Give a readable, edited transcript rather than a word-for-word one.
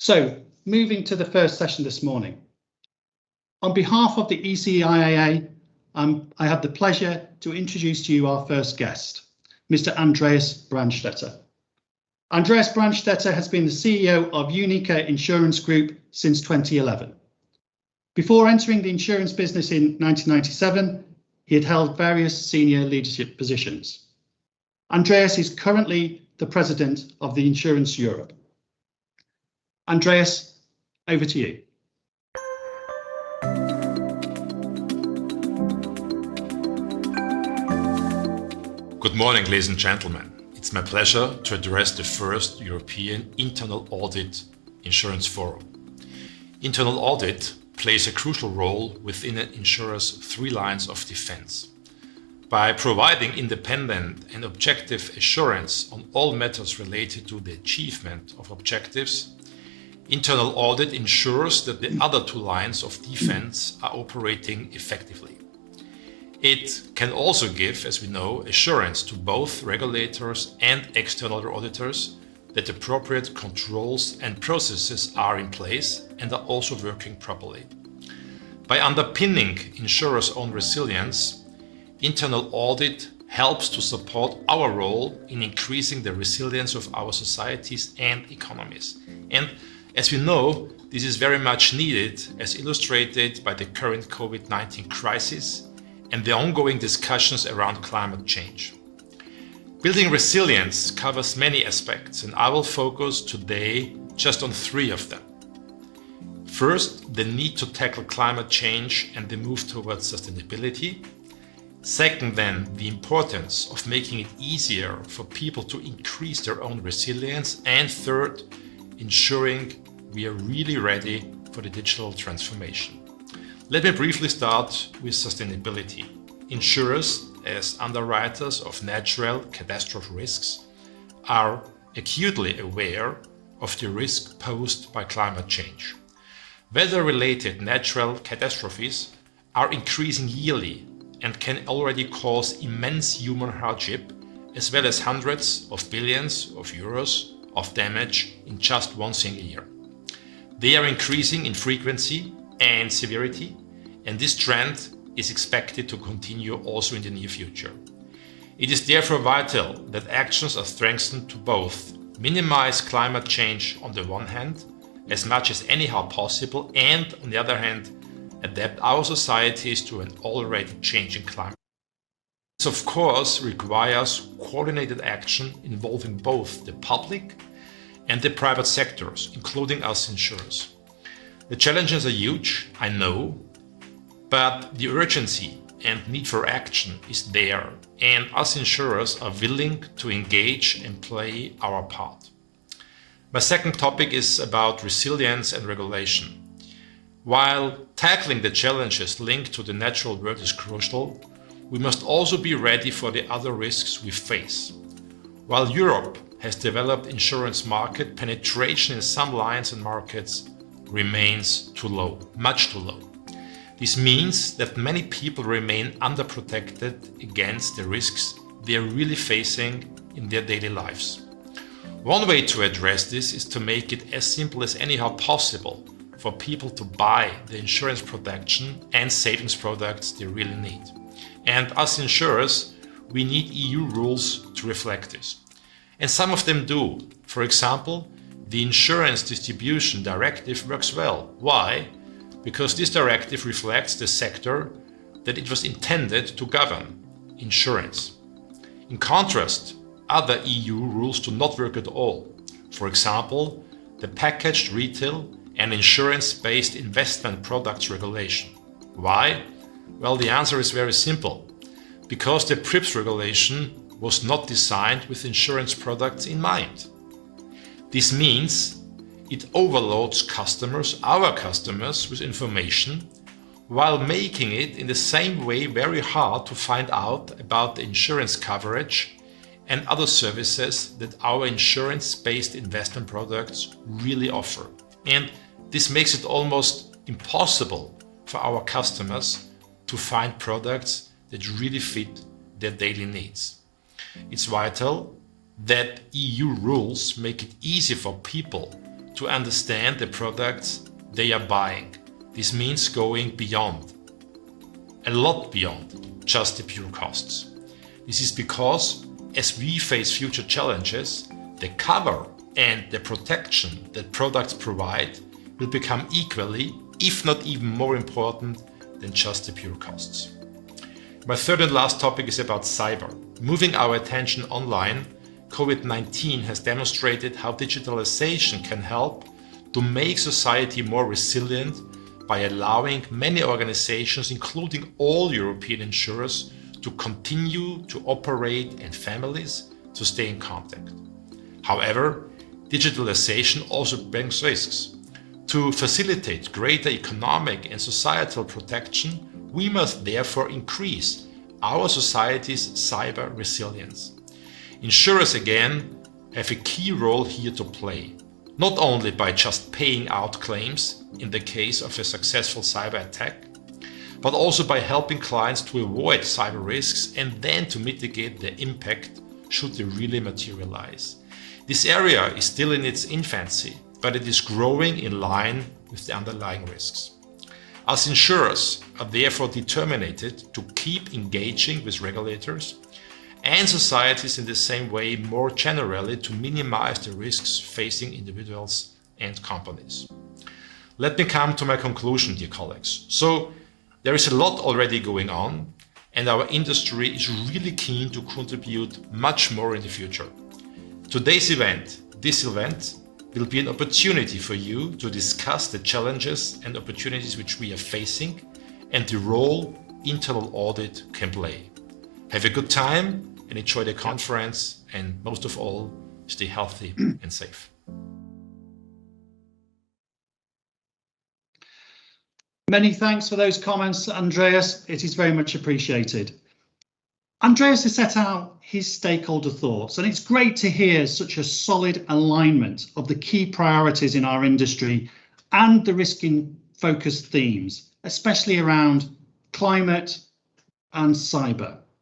So, moving to the first session this morning. On behalf of the ECIAA, I have the pleasure to introduce to you our first guest, Mr. Andreas Brandstetter. Andreas Brandstetter has been the CEO of Unica Insurance Group since 2011. Before entering the insurance business in 1997, he had held various senior leadership positions. Andreas is currently the president of the Insurance Europe. Andreas, over to you. Good morning, ladies and gentlemen. It's my pleasure to address the first European Internal Audit Insurance Forum. Internal audit plays a crucial role within an insurer's three lines of defense. By providing independent and objective assurance on all matters related to the achievement of objectives, internal audit ensures that the other two lines of defense are operating effectively. It can also give, as we know, assurance to both regulators and external auditors that appropriate controls and processes are in place and are also working properly. By underpinning insurers' own resilience, internal audit helps to support our role in increasing the resilience of our societies and economies. And as we know, this is very much needed, as illustrated by the current COVID-19 crisis and the ongoing discussions around climate change. Building resilience covers many aspects, and I will focus today just on three of them. First, the need to tackle climate change and the move towards sustainability. Second, then, the importance of making it easier for people to increase their own resilience. And third, ensuring we are really ready for the digital transformation. Let me briefly start with sustainability. Insurers, as underwriters of natural catastrophe risks, are acutely aware of the risk posed by climate change. Weather-related natural catastrophes are increasing yearly and can already cause immense human hardship, as well as hundreds of billions of euros of damage in just one single year. They are increasing in frequency and severity, and this trend is expected to continue also in the near future. It is therefore vital that actions are strengthened to both minimize climate change on the one hand, as much as anyhow possible, and on the other hand, adapt our societies to an already changing climate. This, of course, requires coordinated action involving both the public and the private sectors, including us insurers. The challenges are huge, I know, but the urgency and need for action is there, and us insurers are willing to engage and play our part. My second topic is about resilience and regulation. While tackling the challenges linked to the natural world is crucial, we must also be ready for the other risks we face. While Europe has developed insurance market, penetration in some lines and markets remains too low, much too low. This means that many people remain underprotected against the risks they are really facing in their daily lives. One way to address this is to make it as simple as anyhow possible for people to buy the insurance protection and savings products they really need. And us insurers, we need EU rules to reflect this. And some of them do. For example, the Insurance Distribution Directive works well. Why? Because this directive reflects the sector that it was intended to govern, insurance. In contrast, other EU rules do not work at all. For example, the Packaged Retail and Insurance-Based Investment Products Regulation. Why? Well, the answer is very simple. Because the PRIPS regulation was not designed with insurance products in mind. This means it overloads customers, our customers, with information, while making it in the same way very hard to find out about the insurance coverage and other services that our insurance-based investment products really offer. And this makes it almost impossible for our customers to find products that really fit their daily needs. It's vital that EU rules make it easy for people to understand the products they are buying. This means going beyond, a lot beyond, just the pure costs. This is because as we face future challenges, the cover and the protection that products provide will become equally, if not even more important than just the pure costs. My third and last topic is about cyber. Moving our attention online, COVID-19 has demonstrated how digitalization can help to make society more resilient by allowing many organizations, including all European insurers, to continue to operate and families to stay in contact. However, digitalization also brings risks. To facilitate greater economic and societal protection, we must therefore increase our society's cyber resilience. Insurers again have a key role here to play, not only by just paying out claims in the case of a successful cyber attack, but also by helping clients to avoid cyber risks and then to mitigate their impact should they really materialize. This area is still in its infancy, but it is growing in line with the underlying risks. Us insurers are therefore determined to keep engaging with regulators and societies in the same way more generally to minimize the risks facing individuals and companies. Let me come to my conclusion, dear colleagues. So, there is a lot already going on, and our industry is really keen to contribute much more in the future. This event, will be an opportunity for you to discuss the challenges and opportunities which we are facing and the role internal audit can play. Have a good time and enjoy the conference, and most of all, stay healthy and safe. Many thanks for those comments, Andreas. It is very much appreciated. Andreas has set out his stakeholder thoughts, and it's great to hear such a solid alignment of the key priorities in our industry and the risk-focused themes, especially around climate and cyber.